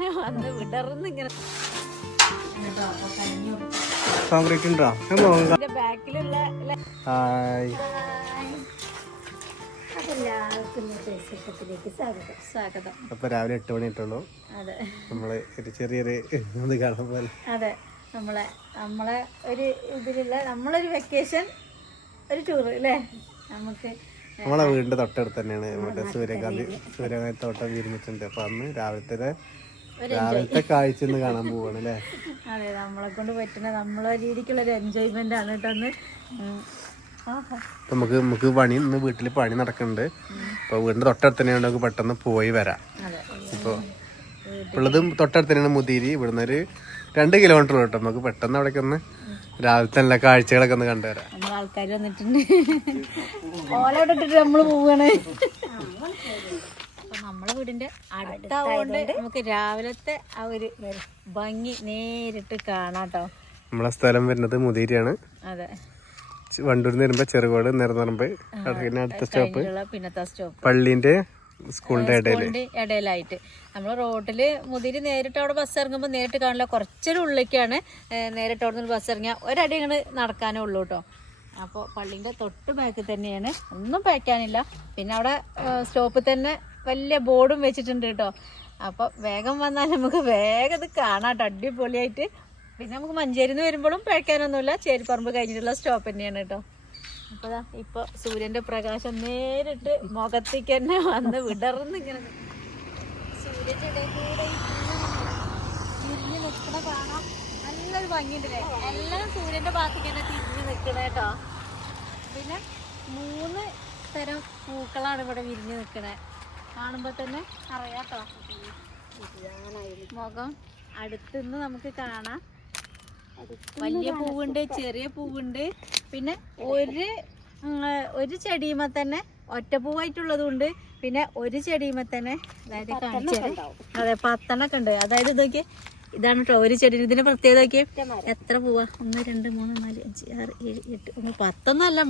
തന്നെ വന്ന് വിടർന്ന് ഇങ്ങനെ കോൺക്രീറ്റ് ഉണ്ടോ ബാക്കിലുള്ള സ്വാഗതം. അപ്പൊ രാവിലെ 8 മണി ആയിട്ടുള്ളൂ. നമ്മള് ഒരു ചെറിയൊരു ഇത് കാണാൻ പോലെ. അതെ, നമ്മളെ ഒരു ഇതിലുള്ള നമ്മളൊരു വെക്കേഷൻ, ഒരു ടൂർ അല്ലേ. നമ്മളെ വീടിന്റെ തൊട്ടടുത്ത് തന്നെയാണ് മറ്റേ സൂര്യകാന്തി തോട്ടം വിരിഞ്ഞിട്ടുണ്ട്. അപ്പൊ അന്ന് രാവിലത്തെ കാഴ്ച കാണാൻ പോവാണ് അല്ലേ. അതെ, നമ്മളെ കൊണ്ട് പറ്റുന്ന നമ്മളെ രീതിക്കുള്ള ഒരു എൻജോയ്മെന്റ് ആണ് കേട്ടോ അന്ന്. നമുക്ക് പണി ഇന്ന് വീട്ടിൽ പണി നടക്കുന്നുണ്ട്. അപ്പൊ വീടിന്റെ തൊട്ടടുത്ത് തന്നെയാണ്, നമുക്ക് പെട്ടെന്ന് പോയി വരാം. ഇപ്പൊ ഉള്ളത് തൊട്ടടുത്ത് തന്നെയാണ് മുതിരി. ഇവിടുന്ന് ഒരു 2 കിലോമീറ്റർ കേട്ടോ. നമുക്ക് പെട്ടെന്ന് അവിടേക്ക് ഒന്ന് രാവിലത്തെ എല്ലാ കാഴ്ചകളൊക്കെ ഒന്ന് കണ്ടുവരാം. നമ്മളെ ആൾക്കാർ വന്നിട്ടുണ്ട്, ഓലോടെ ഇട്ടിട്ട് നമ്മള് പോവാണ്. അപ്പൊ നമ്മളെ വീടിന്റെ അടുത്താവുകൊണ്ട് നമുക്ക് രാവിലത്തെ ആ ഒരു ഭംഗി നേരിട്ട് കാണാട്ടോ. നമ്മളെ സ്ഥലം വരുന്നത് മുതിരിയാണ്. അതെ, വണ്ടൂരിൽ നിന്ന് വരുമ്പോ ചെറുകോട് നിറന്നുറമ്പ് അടുത്ത സ്റ്റോപ്പ് പിന്നത്തെ സ്റ്റോപ്പ് പള്ളിന്റെ സ്കൂളിന്റെ ഇടയിലായിട്ട്. നമ്മൾ റോഡില് മുതിരി നേരിട്ട് അവിടെ ബസ് ഇറങ്ങുമ്പോൾ നേരിട്ട് കാണില്ല, കുറച്ചൊരു ഉള്ളിലേക്കാണ്. നേരിട്ട് അവിടെ നിന്ന് ബസ് ഇറങ്ങിയാൽ ഒരടി ഇങ്ങനെ നടക്കാനേ ഉള്ളൂ കേട്ടോ. അപ്പോൾ പള്ളിൻ്റെ തൊട്ട് ബാക്കിൽ തന്നെയാണ്, ഒന്നും പേക്കാനില്ല. പിന്നെ അവിടെ സ്റ്റോപ്പിൽ തന്നെ വലിയ ബോർഡും വെച്ചിട്ടുണ്ട് കേട്ടോ. അപ്പോൾ വേഗം വന്നാൽ നമുക്ക് വേഗം ഇത് കാണാം കേട്ടോ, അടിപൊളിയായിട്ട്. പിന്നെ നമുക്ക് മഞ്ചേരിയിൽ നിന്ന് വരുമ്പോഴും പേക്കാനൊന്നുമില്ല, ചേരിപ്പറമ്പ് കഴിഞ്ഞിട്ടുള്ള സ്റ്റോപ്പ് തന്നെയാണ് കേട്ടോ. അപ്പോൾ ഇപ്പോൾ സൂര്യൻ്റെ പ്രകാശം നേരിട്ട് മുഖത്തേക്ക് തന്നെ വന്ന് വിടർന്ന് ഇങ്ങനെ സൂര്യൻ്റെ ഇടയിൽ കൂടെ തിരിഞ്ഞ് നിൽക്കണ കാണാം. നല്ലൊരു ഭംഗിയുണ്ടല്ലേ, എല്ലാം സൂര്യൻ്റെ ഭാഗത്തേക്ക് തന്നെ തിരിഞ്ഞ് നിൽക്കണേ കേട്ടോ. പിന്നെ 3 തരം പൂക്കളാണ് ഇവിടെ വിരിഞ്ഞ് നിൽക്കണേ. കാണുമ്പോൾ തന്നെ അറിയാട്ടോ, മുഖം അടുത്തുനിന്ന് നമുക്ക് കാണാം. വലിയ പൂവുണ്ട്, ചെറിയ പൂവുണ്ട്. പിന്നെ ഒരു ചെടിയുമ്മ തന്നെ ഒറ്റ പൂവായിട്ടുള്ളതുണ്ട്. പിന്നെ ഒരു ചെടിയുമ്മ തന്നെ അതായത് കാണിച്ചത്, അതെ 10 ഒക്കെ ഉണ്ട്. അതായത് ഇതൊക്കെ ഇതാണ് കേട്ടോ ഒരു ചെടി. ഇതിന്റെ പ്രത്യേകത നോക്കിയേ, എത്ര പൂവാ, 1 2 3 4 5 6 7 8 10 അല്ല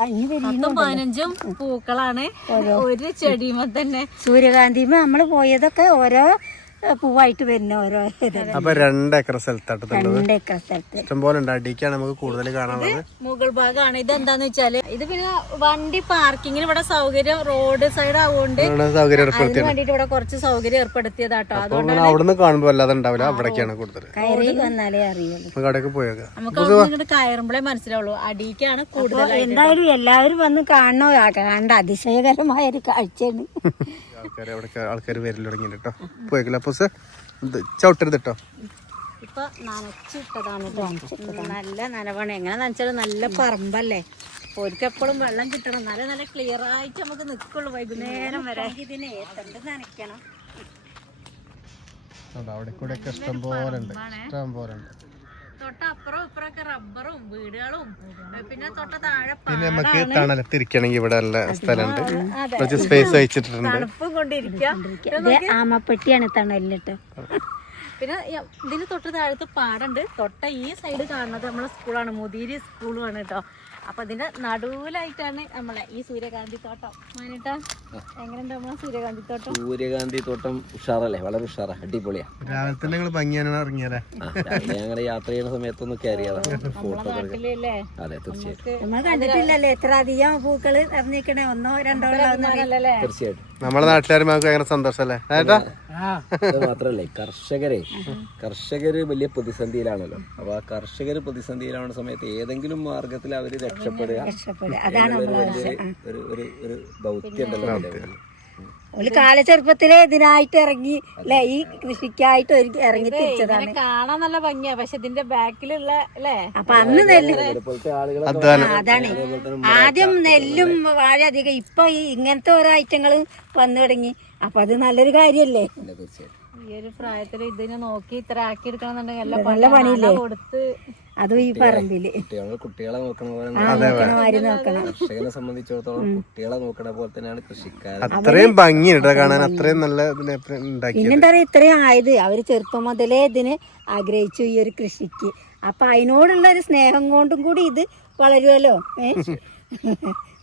15 പൂക്കളാണ് ഒരു ചെടിയുമ്മ തന്നെ. സൂര്യകാന്തിമ നമ്മള് പോയതൊക്കെ ഓരോ പൂവായിട്ട് വരുന്ന ഓരോ. അപ്പൊ 2 ഏക്കർ സ്ഥലത്തായിട്ടുള്ളത്, ഇഷ്ടംപോലെ ഉണ്ട്. അടിക്കാണ് നമുക്ക് കൂടുതൽ കാണാനുള്ളത്. മുകൾ ഭാഗമാണ്. ഇതെന്താന്ന് വെച്ചാല് ഇത് പിന്നെ വണ്ടി പാർക്കിങ്ങിന് ഇവിടെ സൗകര്യം റോഡ് സൈഡ് ആവുകൊണ്ട് അതിന് വേണ്ടിട്ട് ഇവിടെ കുറച്ച് സൗകര്യം ഏർപ്പെടുത്തിയതാട്ടോ. അതുകൊണ്ട് അവിടുന്ന് കാണുമ്പോ അല്ലാതെ ഉണ്ടാവില്ല, അവിടേക്കാണ് കൂടുതൽ. കയറി വന്നാലേ അറിയുള്ളൂ. നമുക്ക് അവിടേക്ക് പോയേക്കാം. നമുക്ക് ഇങ്ങോട്ട് കയറുമ്പോഴേ മനസ്സിലാവുള്ളൂ, അടിക്കാണ് കൂടുതൽ. എന്തായാലും എല്ലാവരും വന്ന് കാണണോ, കണ്ട അതിശയകരമായ ഒരു കാഴ്ചയാണ്. ആൾക്കാര് വരൽ തുടങ്ങിയിട്ട് കേട്ടോ. പോയേക്കില്ല അപ്പൊ ചവിട്ടരുത് കേട്ടോ. ഇപ്പൊ നനച്ചിട്ടതാണ്, നല്ല നനവാണ്. എങ്ങനെ നനച്ചാലും നല്ല പറമ്പല്ലേ, ഒരിക്കെപ്പോഴും വെള്ളം കിട്ടണം, നല്ല ക്ലിയർ ആയിട്ട് നമുക്ക് നിക്കുള്ളൂ വൈകുന്നേരം വരെ. ഇതിനെ നനയ്ക്കണം. അവിടെ കൂടെ ഒക്കെ ഇഷ്ടം പോലെ ഉണ്ട്, ഇഷ്ടം പോലെ ഉണ്ട്. തൊട്ടപ്പുറം ഇപ്പുറമൊക്കെ റബ്ബറും വീടുകളും. പിന്നെ തൊട്ട താഴെ പിന്നെ നമുക്ക് തണലത്തിരിക്കണമെങ്കിൽ ഇവിടെ നല്ല സ്ഥലമുണ്ട്, കുറച്ച് സ്പേസ് വെച്ചിട്ടുണ്ട്. തണുപ്പും കൊണ്ടിരിക്കാം. ആമപ്പെട്ടിയാണ് തണലിട്ട്. പിന്നെ ഇതിന് തൊട്ട് താഴത്ത് പാടുണ്ട്. തൊട്ട ഈ സൈഡ് കാണുന്നത് നമ്മളെ സ്കൂളാണ്, മുതിരി സ്കൂളുമാണ് കേട്ടോ. അപ്പൊ ഇതിന്റെ നടുവിലായിട്ടാണ് നമ്മളെ ഈ സൂര്യകാന്തി തോട്ടം. മാനിട്ടാ എങ്ങനെയുണ്ട് നമ്മളെ സൂര്യകാന്തി തോട്ടം? സൂര്യകാന്തി തോട്ടം ഉഷാറല്ലേ, വളരെ ഉഷാറാ, അടിപൊളിയാ. രാവിലെ തന്നെ നിങ്ങൾ ഭംഗിയാണ് ഇറങ്ങിയാലേ. ഞങ്ങള് യാത്ര ചെയ്യുന്ന സമയത്തൊന്നും കയറിയതാണ്. അതെ, തീർച്ചയായിട്ടും നമ്മൾ കണ്ടിട്ടില്ലല്ലേ എത്ര അധികം പൂക്കള് നിറഞ്ഞിരിക്കണേ, 1 2 തീർച്ചയായിട്ടും. നമ്മളെ നാട്ടിലാരും ഭയങ്കര സന്തോഷല്ലേ. അത് മാത്രല്ലേ, കർഷകര് വലിയ പ്രതിസന്ധിയിലാണല്ലോ. അപ്പൊ ആ കർഷകര് പ്രതിസന്ധിയിലാവുന്ന സമയത്ത് ഏതെങ്കിലും മാർഗത്തിൽ അവര് രക്ഷപ്പെടുക, ഒരു ദൗത്യം ഉണ്ടല്ലോ. ഒരു കാലചെറുപ്പത്തിലെ ഇതിനായിട്ട് ഇറങ്ങി അല്ലെ, ഈ കൃഷിക്കായിട്ട് ഇറങ്ങി തിരിച്ചതാണ്. കാണാൻ നല്ല ഭംഗിയാ, പക്ഷെ ഇതിന്റെ ബാക്കിലുള്ള അല്ലേ. അപ്പൊ അന്ന് നെല്ല് അതാണ് ആദ്യം നെല്ലും വാഴ അധികം. ഇപ്പൊ ഇങ്ങനത്തെ ഓരോ ഐറ്റങ്ങളും വന്നു തുടങ്ങി. അപ്പൊ അത് നല്ലൊരു കാര്യല്ലേ. ഈ ഒരു പ്രായത്തില് ഇതിനെ നോക്കി ഇത്ര ആക്കി എടുക്കണമെന്നുണ്ടെങ്കിൽ നല്ല പണിയില്ലേ കൊടുത്ത്. അതും ഈ പറമ്പില് കുട്ടികളെ നോക്കണ പോലെ, കർഷകനെ സംബന്ധിച്ചിടത്തോളം കുട്ടികളെ നോക്കണ പോലെ തന്നെയാണ് കൃഷിക്കാരൻ. അത്രയും ഭംഗിയുണ്ട് കാണാൻ, അത്രയും നല്ല. പിന്നെന്താ പറയാ, ഇത്രയും ആയത് അവര് ചെറുപ്പം മുതലേ ഇതിന് ആഗ്രഹിച്ചു ഈ ഒരു കൃഷിക്ക്. അപ്പൊ അതിനോടുള്ള ഒരു സ്നേഹം കൊണ്ടും കൂടി ഇത് വളരുമല്ലോ.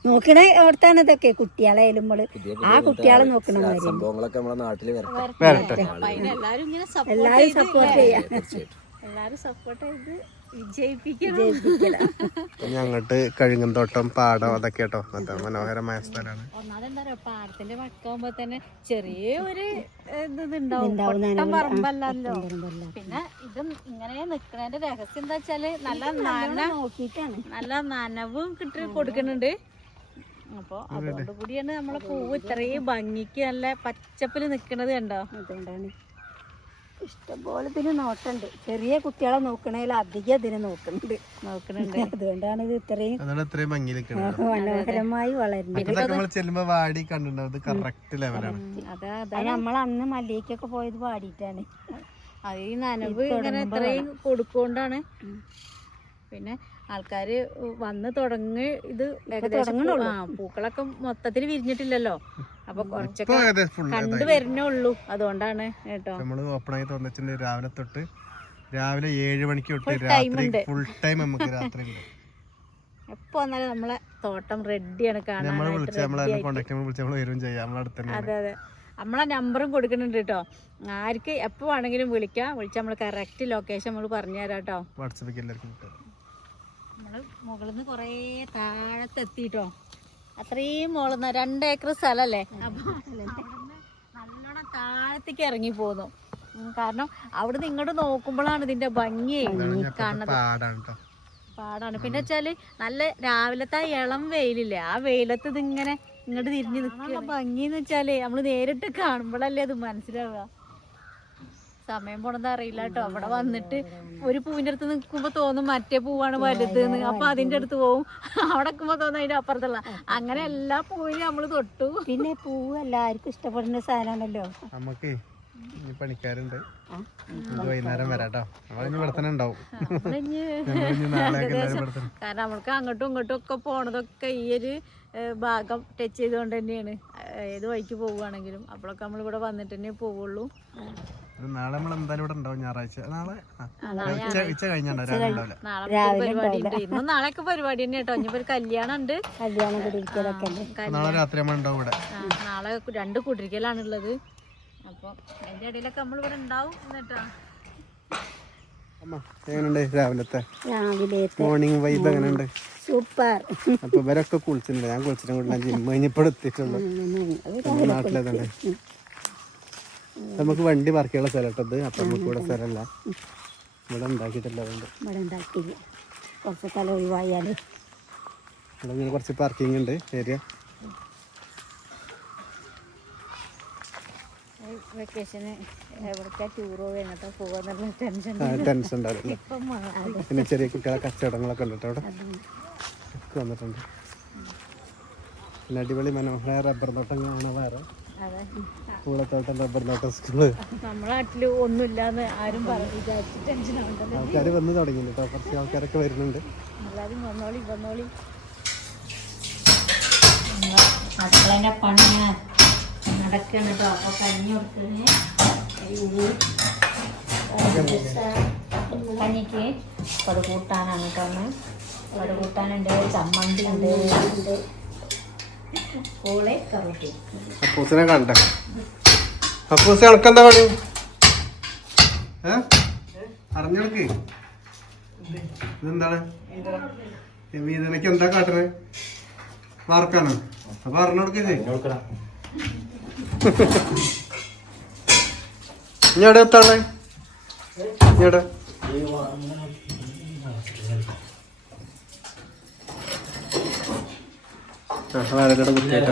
നോക്കണ ഓർത്താണ് ഇതൊക്കെ കുട്ടികളായാലും നമ്മള് ആ കുട്ടികളെ നോക്കണം സംഭവങ്ങളൊക്കെ നമ്മളെ നാട്ടില് വരട്ടെ. എല്ലാരും ഇങ്ങനെ എല്ലാരും സപ്പോർട്ട് ചെയ്യാം. എല്ലാരും സപ്പോർട്ട് ചെയ്ത് വിജയിപ്പിക്കണം. ഇനി അങ്ങോട്ട് കഴുങ്ങന്തോട്ടം പാടം അതൊക്കെ കേട്ടോ നല്ല മനോഹരമായ സ്ഥലമാണ്. ഒന്നാമതെന്താ പറയാ, പാടത്തിന്റെ വക്കാവുമ്പോ തന്നെ ചെറിയ ഒരു ഇതുണ്ടാവും, പറമ്പല്ലോ. പിന്നെ ഇത് ഇങ്ങനെ നിക്കണതിന്റെ രഹസ്യം എന്താ വെച്ചാല് നല്ല നനവും കൊടുക്കുന്നുണ്ട്. അപ്പൊ അതുകൊണ്ട് കൂടിയാണ് നമ്മളെ പൂവ് ഇത്രയും ഭംഗിക്ക് നല്ല പച്ചപ്പില് നിക്കണത് കണ്ടോ. അതുകൊണ്ടാണ് ഇഷ്ടംപോലെ ഇതിന് നോട്ടുണ്ട്. ചെറിയ കുട്ടികളെ നോക്കണേൽ അധികം ഇതിനെ നോക്കുന്നുണ്ട്. അതുകൊണ്ടാണ് ഇത് ഇത്രയും മനോഹരമായി വളരുന്നത്. ചെല്ലുമ്പോ വാടി കണ്ടിട്ടുണ്ടാവും, കറക്റ്റ് ലെവലാണ്. അത് നമ്മൾ അന്ന് മല്ലിക്കൊക്കെ പോയത് വാടിയിട്ടാണ്. അത് ഈ നനവ് ഇങ്ങനെ ഇത്രയും കൊടുക്കൊണ്ടാണ്. പിന്നെ ആൾക്കാര് വന്ന് തുടങ്ങി ഇത് പൂക്കളൊക്കെ മൊത്തത്തിൽ വിരിഞ്ഞിട്ടില്ലല്ലോ, അപ്പൊ കുറച്ചൊക്കെ കണ്ടു വരുന്നേ ഉള്ളൂ. അതുകൊണ്ടാണ് കേട്ടോ നമ്മള് ഓപ്പൺ ആയി തോന്നിച്ചിട്ടുണ്ട്. രാവിലെ തൊട്ട് രാവിലെ 7 മണിക്ക് തൊട്ട് രാത്രി ഫുൾ ടൈം നമുക്ക് രാത്രി ഉണ്ട്. എപ്പോ വന്നാലും നമ്മളെ തോട്ടം റെഡിയാണ് കാണാൻ. അതെ അതെ, നമ്മളെ നമ്പറും കൊടുക്കുന്നുണ്ട് കേട്ടോ. ആർക്ക് എപ്പോ വേണമെങ്കിലും വിളിക്കാം. വിളിച്ചാൽ നമ്മള് കറക്റ്റ് ലൊക്കേഷൻ നമ്മള് പറഞ്ഞു തരാം കേട്ടോ. വാട്സാപ്പിൽ എല്ലാവർക്കും നമ്മള് മുകളിൽ നിന്ന് കൊറേ താഴത്തെത്തിട്ടോ. അത്രയും മുകളിൽ 2 ഏക്കർ സ്ഥലല്ലേ. അപ്പൊ നല്ലോണം താഴത്തേക്ക് ഇറങ്ങി പോന്നു. കാരണം അവിടുന്ന് ഇങ്ങോട്ട് നോക്കുമ്പോഴാണ് ഇതിന്റെ ഭംഗി കാണുന്നത്. പാടാണ്. പിന്നെ വെച്ചാല് നല്ല രാവിലത്തെ ഇളം വെയിലില്ലേ, ആ വെയിലത്ത് ഇതിങ്ങനെ ഇങ്ങോട്ട് തിരിഞ്ഞു നിൽക്കുക. ഭംഗിന്ന് വെച്ചാല് നമ്മള് നേരിട്ട് കാണുമ്പോഴല്ലേ അത് മനസ്സിലാവുക. സമയം പോണത് അറിയില്ല കേട്ടോ. അവിടെ വന്നിട്ട് ഒരു പൂവിന്റെ അടുത്ത് നിൽക്കുമ്പോ തോന്നും മറ്റേ പൂവാണ് വലുതെന്ന്. അപ്പൊ അതിന്റെ അടുത്ത് പോവും. അവിടെ നിൽക്കുമ്പോ തോന്നും അതിന്റെ അപ്പുറത്തുള്ള. അങ്ങനെ എല്ലാ പൂവിനും നമ്മള് തൊട്ടു. പിന്നെ പൂവ് എല്ലാവർക്കും ഇഷ്ടപ്പെടുന്ന സാധനമാണല്ലോ. നമുക്ക് പണിക്കാരുണ്ട്, വൈകുന്നേരം വരാട്ടോ. ഇവിടെ തന്നെ ഉണ്ടാവും. കാരണം നമ്മൾക്ക് അങ്ങോട്ടും ഇങ്ങോട്ടും ഒക്കെ പോണതൊക്കെ ഈ ഒരു ഭാഗം ടച്ച് ചെയ്തുകൊണ്ട് തന്നെയാണ്. ഏത് വഴിക്ക് പോവുകയാണെങ്കിലും അപ്പോഴൊക്കെ നമ്മൾ ഇവിടെ വന്നിട്ട് തന്നെ പോവുള്ളൂ. നാളെ നമ്മൾ എന്തായാലും ഇവിടെ ഉണ്ടാവും. ഞായറാഴ്ച നാളെ ഉച്ച കഴിഞ്ഞാൽ പരിപാടി ഉണ്ട്. ഇന്നും നാളെയൊക്കെ പരിപാടി തന്നെ കേട്ടോ. ഇനിയിപ്പോ ഒരു കല്യാണം ഉണ്ട്. നാളെ രാത്രി നമ്മൾ ഉണ്ടാവും ഇവിടെ. നാളെ 2 കുടിരിക്കലാണുള്ളത്. അപ്പൊ അതിന്റെ ഇടയിലൊക്കെ നമ്മൾ ഇവിടെ ഉണ്ടാവും. എന്നിട്ടാ രാവിലത്തെ മോർണിംഗ് വൈബ് എങ്ങനെയുണ്ട്? സൂപ്പർ. അപ്പൊ ഇവരൊക്കെ കുളിച്ചിട്ടുണ്ട്. ഞാൻ കുളിച്ചിട്ടും കൂടെ ജിമ്മ് കഴിഞ്ഞപ്പോൾ എത്തിയിട്ടുള്ളൂ. നാട്ടിലേതല്ലേ. നമുക്ക് വണ്ടി പാർക്ക് ചെയ്യാനുള്ള സ്ഥലം ഇട്ടത്. അപ്പൊ നമുക്ക് ഇവിടെ സ്ഥലമല്ല, ഇവിടെ ഉണ്ടാക്കിയിട്ടില്ല. അതുകൊണ്ട് കുറച്ച് സ്ഥലം ഒഴിവായാല് ഇവിടെ ഇങ്ങനെ കുറച്ച് പാർക്കിംഗ് ഉണ്ട് ഏരിയ. വെക്കേഷന് എവിടേക്കാ ടൂർ പോകാനോ പോകാന്നുള്ള ടെൻഷൻ ഉണ്ടാവില്ല. പിന്നെ ചെറിയ കുട്ടികളെ കച്ചവടങ്ങളൊക്കെ ഉണ്ട് അവിടെ വന്നിട്ടുണ്ട്. പിന്നെ അടിപൊളി മനോഹര റബ്ബർ തോട്ടം കാണാൻ വേറെ പൂളത്തോട്ടം, റബ്ബർ തോട്ടം, സ്കൂള്. നമ്മുടെ നാട്ടില് ഒന്നുമില്ലാന്ന് ആരും വിചാരിച്ച് ടെൻഷൻ ആവുന്നുണ്ട്. ആൾക്കാർ വന്ന് തുടങ്ങിയിട്ടോ. കുറച്ച് ആൾക്കാരൊക്കെ വരുന്നുണ്ട്. എല്ലാരും വന്നോളി. അടുക്കളേന്റെ പണി നടക്കണം കേട്ടോ. അപ്പൊ കഞ്ഞി കൊടുക്കണേ. കഞ്ഞിക്ക് പടുകൂട്ടാനാണ് കേട്ടോ. പടുകൂട്ടാനുണ്ട്, ചമ്മന്തി ഉണ്ട്, പൂളെ കറുട്ടി. അപ്പൂസിനെ കണ്ടേ? അപ്പൂസ് കണക്കെന്താ പണി? അറിഞ്ഞെടുക്ക്. ഇതെന്താണ് വീതനക്ക് എന്താ കാട്ടണേ? വാർക്കാനോ? അപ്പൊ അറിഞ്ഞെടുക്കേ. ഇഞ്ഞടെ എത്താണേ? ഇഞ്ഞടെ വാഴയുടെ കുത്തിയേട്ടോ.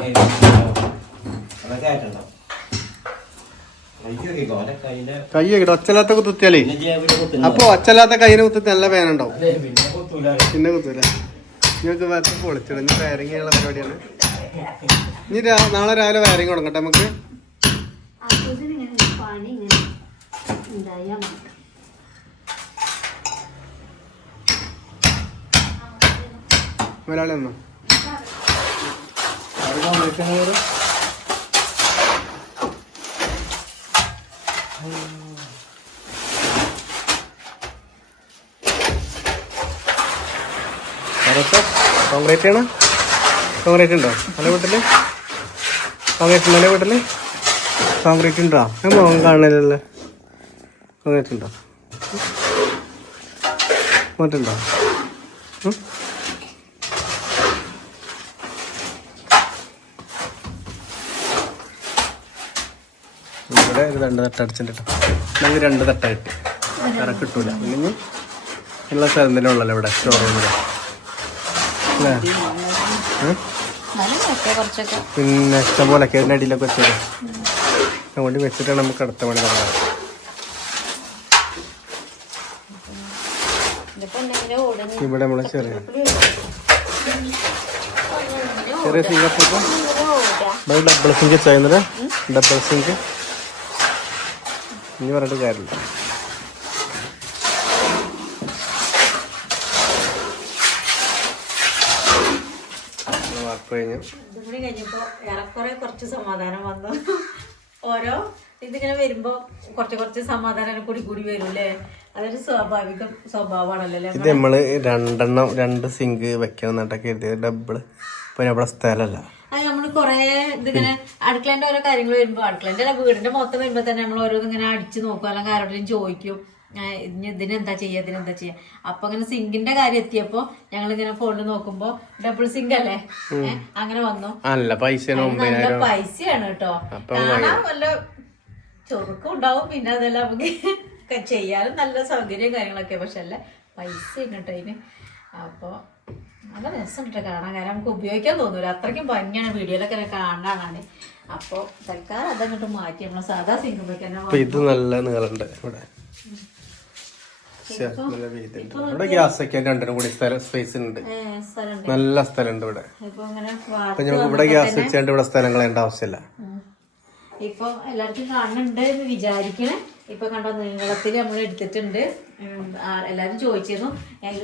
കൈ കേട്ടോ. ഒച്ചല്ലാത്ത കുത്തിയാലേ. അപ്പൊ ഒച്ചല്ലാത്ത കൈനെ കുത്തി നല്ല വേനുണ്ടാവും. പിന്നെ കുത്തൂല. നിങ്ങൾക്ക് വേറെ പൊളിച്ചിടും. ഇനി വയറിങ് ചെയ്യാനുള്ള പരിപാടിയാണ്. ഇനി നാളെ രാവിലെ വയറിങ് തുടങ്ങട്ടെ നമുക്ക്. മലയാളി ഒന്നോ കോൺക്രീറ്റ് ആണ്. കോൺക്രീറ്റ് ഉണ്ടോ അല്ല വീട്ടില്? കോൺക്രീറ്റ് ഉണ്ടോ വീട്ടില്? കോൺക്രീറ്റ് ഉണ്ടോ? ഞാൻ മോൻ കാണുന്നില്ലല്ലോ. കോൺക്രീറ്റ് ഉണ്ടോ? കോൺക്രീറ്റ് ഉണ്ടോ? ഇവിടെ ഒരു 2 തട്ട അടിച്ചിട്ട് കേട്ടോ. നമുക്ക് 2 തട്ട കിട്ടി. വേറെ കിട്ടൂല. പിന്നെ എല്ലാ സ്ഥലം തന്നെ ഉള്ളല്ലോ ഇവിടെ സ്റ്റോറൂമില് അല്ലേ? പിന്നെ ഇഷ്ടം പോലെ ഒക്കെ അടിയിലൊക്കെ വെച്ചത് അതുകൊണ്ട് വെച്ചിട്ടാണ് നമുക്ക് അടുത്ത പണി തുടങ്ങാം. ഇവിടെ നമ്മളെ ചെറിയ സിംഗപ്പൂർ ഡബിൾ സിങ്ക് ചെയ്യുന്നത്. ഡബിൾ സിങ്ക് ഇനി പറഞ്ഞിട്ട് കാര്യമില്ല. കഴിഞ്ഞപ്പോ ഏറെക്കുറെ കുറച്ച് സമാധാനം വന്നു. ഓരോ ഇതിങ്ങനെ വരുമ്പോ കുറച്ച് സമാധാനം കൂടി വരൂല്ലേ? അതൊരു സ്വഭാവമാണല്ലോ. ഇത് നമ്മള് 2 സിങ്ക് വെക്കണം എന്നിട്ടൊക്കെ എഴുതിയത് ഡബിള്. ഇപ്പൊ നമ്മുടെ സ്ഥലമല്ല. അത് നമ്മള് കൊറേ ഇതിങ്ങനെ അടുക്കളേന്റെ ഓരോ കാര്യങ്ങൾ വരുമ്പോ അടുക്കളേന്റെ വീടിന്റെ മൊത്തം വരുമ്പോ തന്നെ നമ്മൾ ഓരോന്ന് ഇങ്ങനെ അടിച്ചു നോക്കും, അല്ലെങ്കിൽ ആരോടും ചോദിക്കും ഇതിനെന്താ ചെയ്യാ. അപ്പൊ അങ്ങനെ സിങ്കിന്റെ കാര്യം എത്തിയപ്പോ ഞങ്ങളിങ്ങനെ ഫോണിൽ നോക്കുമ്പോ ഡബിൾ സിങ്ക് അല്ലേ അങ്ങനെ വന്നു. നല്ല പൈസയാണ് കേട്ടോ. കാണാൻ വല്ല ചൊറുക്കും ഉണ്ടാവും, പിന്നെ അതെല്ലാം നമുക്ക് ചെയ്യാനും നല്ല സൗകര്യം കാര്യങ്ങളൊക്കെ. പക്ഷെ അല്ല പൈസ കേട്ടോ അതിന്. അപ്പൊ നല്ല രസമുണ്ട് കാണാൻ. കാരണം നമുക്ക് ഉപയോഗിക്കാൻ തോന്നൂല, അത്രയ്ക്കും ഭംഗിയാണ് വീഡിയോയിലൊക്കെ കാണാനാണ്. അപ്പൊ തൽക്കാലം അതങ്ങോട്ട് മാറ്റി നമ്മള് സാധാ സിങ്ക് ഉപയോഗിക്കാൻ. ഇത് നല്ല നീളുണ്ട് ഇവിടെ. ഇവിടെ ഗ്യാസ് വെക്കാൻ 2 കൂടി സ്പേസ് ഉണ്ട്. നല്ല സ്ഥലമുണ്ട് ഇവിടെ. അപ്പൊ നമുക്ക് ഇവിടെ ഗ്യാസ് വെച്ചാണ്ട് ഇവിടെ സ്ഥലം കളയേണ്ട ആവശ്യമില്ല. ഇപ്പൊ എല്ലാവർക്കും കാണുന്നുണ്ട് എന്ന് വിചാരിക്കണേ. ഇപ്പൊ കണ്ടോ നീളത്തിൽ നമ്മൾ എടുത്തിട്ടുണ്ട്. എല്ലാരും ചോദിച്ചിരുന്നു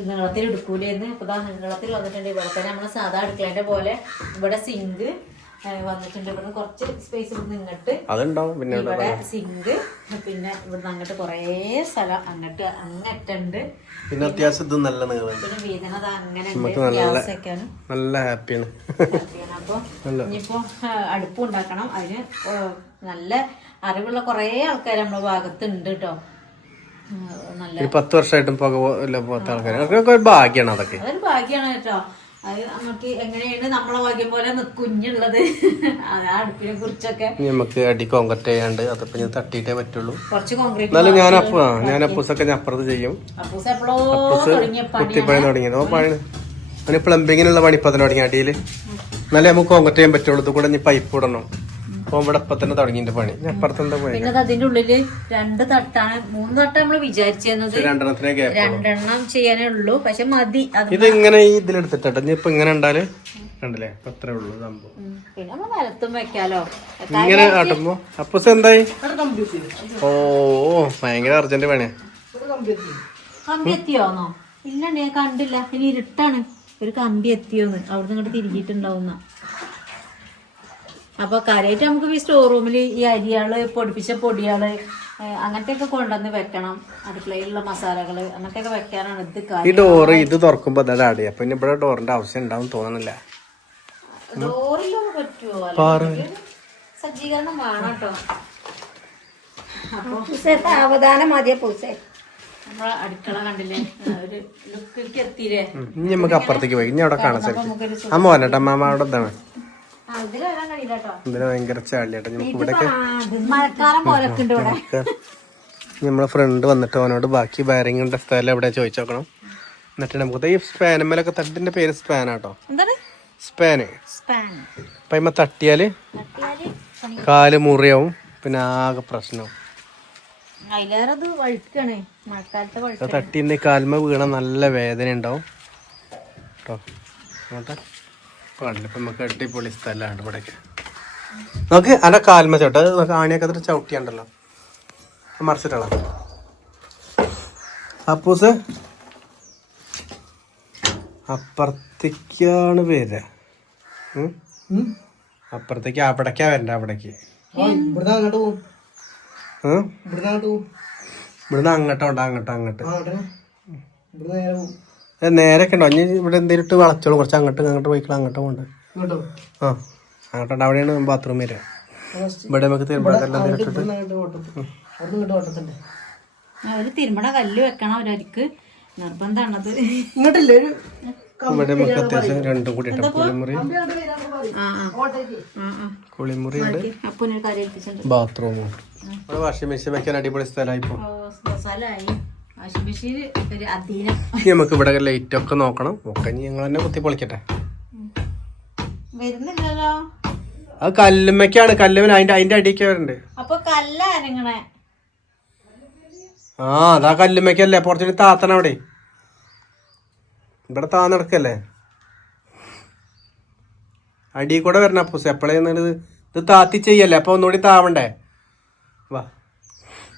നീളത്തിൽ എടുക്കൂലെന്ന്. ഇപ്പൊ നീളത്തിൽ വന്നിട്ടുണ്ട്. ഇവിടെ തന്നെ നമ്മള് സാധാ അടുക്കളേന്റെ പോലെ ഇവിടെ സിങ്ക് വന്നിട്ടുണ്ട്. ഇവിടെ കുറച്ച് സ്പേസ് ഇവിടുന്ന് ഇങ്ങോട്ട് അതുണ്ടാവും. പിന്നെ ഇവിടെ സിങ്ക്, പിന്നെ ഇവിടുന്ന് അങ്ങോട്ട് കൊറേ സ്ഥലം അങ്ങോട്ട് അങ്ങറ്റുണ്ട്. പിന്നെ അത്യാവശ്യം ഇത് നല്ല നീളം. പിന്നെ വീതനത് അങ്ങനെ നല്ല ഹാപ്പിയാണ്. അപ്പൊ ഇനിയിപ്പോ അടുപ്പ് ഉണ്ടാക്കണം. അതിന് നല്ല അറിവുള്ള കൊറേ ആൾക്കാർ നമ്മുടെ ഭാഗത്തുണ്ട് കേട്ടോ. നല്ല 10 വർഷമായിട്ടും പുക പോകാത്ത ആൾക്കാർ. അതൊക്കെ ഒരു ഭാഗ്യാണ്. അതൊക്കെ അതൊരു ഭാഗ്യാണ് കേട്ടോ. അത് നമുക്ക് എങ്ങനെയാണ് നമ്മളെ ഭാഗ്യം പോലെ കുഞ്ഞുള്ളത്. ആ അടുപ്പിനെ കുറിച്ചൊക്കെ നമുക്ക് അടി കോൺക്രീറ്റ് ചെയ്യാണ്ട് അതിപ്പോ ഞാൻ തട്ടിയിട്ടേ പറ്റുള്ളൂ. കുറച്ച് കോൺക്രീറ്റ് എന്നാലും ഞാൻ അപ്പൂസൊക്കെ ഞാൻ അപ്പുറത്ത് ചെയ്യും. കുത്തിപ്പണി തുടങ്ങിയത് പണി പ്ലംബിങ്ങിനുള്ള പണി ഇപ്പൊ തന്നെ തുടങ്ങി. അടിയില് എന്നാലേ നമുക്ക് കോൺക്രീറ്റ് ചെയ്യാൻ പറ്റുള്ളൂ. ഇത് കൂടെ പൈപ്പ് ഇടണം. അപ്പൊ ഇവിടെ ഇപ്പൊ തന്നെ തുടങ്ങിന്റെ പണി. ഞാൻ അപ്പുറത്തെന്താ പോയി. പിന്നെ അതിന്റെ ഉള്ളില് 2 തട്ടാണ് 3 തട്ടാണ് നമ്മള് വിചാരിച്ചിരുന്നത്. 2 ചെയ്യാനേ ഉള്ളൂ. പക്ഷെ മതി. ഇത് ഇങ്ങനെ ഇതിലെടുത്തിട്ടോ. ഇപ്പൊ ഇങ്ങനെ ഉണ്ടാല് കണ്ടില്ലേ? അത്രേ ഉള്ളൂ സംഭവം. പിന്നെ നമ്മൾ നിലത്തും വെക്കാലോ ഇങ്ങനെ ആട്ടുമ്പോ. അപ്പൂസ് എന്തായി? ഓ ഭയങ്കര അർജന്റ് പണിയാ. കമ്പി എത്തിയോന്നോ? ഇല്ല ഞാൻ കണ്ടില്ല. ഇനി ഇരുട്ടാണ്. ഒരു കമ്പി എത്തിയോന്ന് അവിടുന്ന് ഇങ്ങോട്ട് തിരികിട്ടുണ്ടാവുന്ന. അപ്പൊ കാര്യമായിട്ട് നമുക്ക് ഈ സ്റ്റോർ റൂമിൽ ഈ അരിയാള് പൊടിപ്പിച്ച പൊടിയാള് അങ്ങനത്തെ ഒക്കെ കൊണ്ടുവന്ന് വെക്കണം. അടുക്കളയിലുള്ള മസാലകള് അങ്ങനത്തെ ഒക്കെ വെക്കാനാണ് ഇത്. ഈ ഡോറ് ഇത് തുറക്കുമ്പോ അടി. അപ്പൊ ഇനി ഇവിടെ ഡോറിന്റെ ആവശ്യം ഉണ്ടാവും തോന്നുന്നില്ല. ഡോറിലൊന്നും പറ്റുമോ? സജ്ജീകരണം വേണം കേട്ടോ. അപ്പൊ അവധാനം മതിയെ പൂസേ. നമ്മളെ അടുക്കള കണ്ടില്ലേ? ഒരു ലുക്കിലേക്ക് എത്തിയില്ലേ? ഇനി നമുക്ക് അപ്പുറത്തേക്ക് പോയി. ഇനി അവിടെ കാണാൻ സാധിക്കും. അമ്മ വരട്ടെ. അമ്മ അവിടെ എന്താണ് ഇതിന് ഭയങ്കര ചാളിയാട്ടോ. നമുക്ക് ഇവിടെയൊക്കെ നമ്മളെ ഫ്രണ്ട് വന്നിട്ട് അവനോട് ബാക്കി വയറിങ്ങിന്റെ സ്ഥലം എവിടെ ചോദിച്ചു നോക്കണം. എന്നിട്ട് നമുക്ക് ഈ സ്പാനുമേലൊക്കെ തട്ടിന്റെ പേര് സ്പാനാട്ടോ. സ്പാന്. അപ്പൊ തട്ടിയാല് കാല് മുറിയാവും. പിന്നെ ആകെ പ്രശ്നവും. തട്ടിന്റെ കാൽമ വീണ നല്ല വേദന ഉണ്ടാവും കേട്ടോ. അങ്ങോട്ടെ ഇപ്പൊ നമുക്ക് അടിപൊളി സ്ഥലമാണ് ഇവിടേക്ക്. നമുക്ക് അല്ല കാൽമ ചോട്ടെ. നമുക്ക് ആണിയൊക്കെ അത്ര ചവിട്ടിയാണ്ടല്ലോ. മറിച്ചിട്ടാളാം. അപ്പൂസ് അപ്പുറത്തേക്കാണ് വരിക. അപ്പുറത്തേക്ക് അവിടേക്കാ വരണ്ട. അവിടേക്ക് ഇവിടുന്ന് അങ്ങോട്ടോ അങ്ങോട്ട് നേരൊക്കെ ഉണ്ടോ? ഇനി ഇവിടെ എന്തെങ്കിലും ഇട്ട് വളച്ചോളൂ. കുറച്ച് അങ്ങോട്ട് പോയിക്കളാം. അങ്ങോട്ട് പോകണ്ട. ആ അങ്ങോട്ടുണ്ട് അവിടെയാണ് ബാത്റൂം വരിക. ഇവിടെ നമുക്ക് തിരുമ്പഴക്കെല്ലാം ഒരു തിരുമണ കല്ല് വെക്കണം ഒരരിക്ക് നിർബന്ധമാണത്. ഇവിടെ നമുക്ക് അത്യാവശ്യം രണ്ടും കൂടി കുളിമുറി ബാത്റൂമും ഇവിടെ വാഷിംഗ് മെഷീൻ വെക്കാൻ അടിപൊളി സ്ഥലമായി. ഇപ്പൊ നമുക്ക് ഇവിടെ ലൈറ്റ് ഒക്കെ നോക്കണം. ഒക്കെ ഞങ്ങൾ തന്നെ കുത്തി പൊളിക്കട്ടെ. വരുന്നില്ലല്ലോ. അത് കല്ലുമ്മക്കാണ്. കല്ലുമ്മ അതിന്റെ അടിയൊക്കെ വരുന്നുണ്ട്. അപ്പൊ കല്ല അരങ്ങണേ. ആ അതാ കല്ലുമ്മക്കല്ലേ. പുറത്തേക്ക് താത്തണം അവിടെ. ഇവിടെ താന്നെടുക്കല്ലേ. അടി കൂടെ വരണം. അപ്പൂസ് എപ്പോഴേ ഇത് താത്തി ചെയ്യല്ലേ. അപ്പൊ ഒന്നുകൂടി താവണ്ടേ. വാ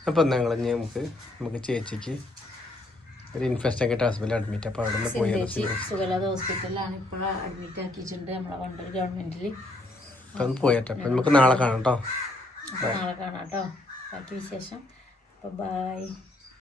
അപ്പൊ ഞങ്ങൾ നമുക്ക് ചേച്ചിക്ക് ഒരു ഇൻഫെക്ഷൻ ഒക്കെ ഹോസ്പിറ്റലിൽ അഡ്മിറ്റ്. അപ്പൊ അവിടെ നിന്ന് പോയി സുഖലാത ഹോസ്പിറ്റലിലാണ് ഇപ്പോൾ അഡ്മിറ്റ് ആക്കിയിട്ടുണ്ട് നമ്മളെ വണ്ടൂർ ഗവൺമെന്റിൽ. അപ്പൊ ഒന്ന് പോയട്ടെ. അപ്പൊ നമുക്ക് നാളെ കാണാം കേട്ടോ. നാളെ കാണാം കേട്ടോ. ബാക്കി വിശേഷം. ബൈ.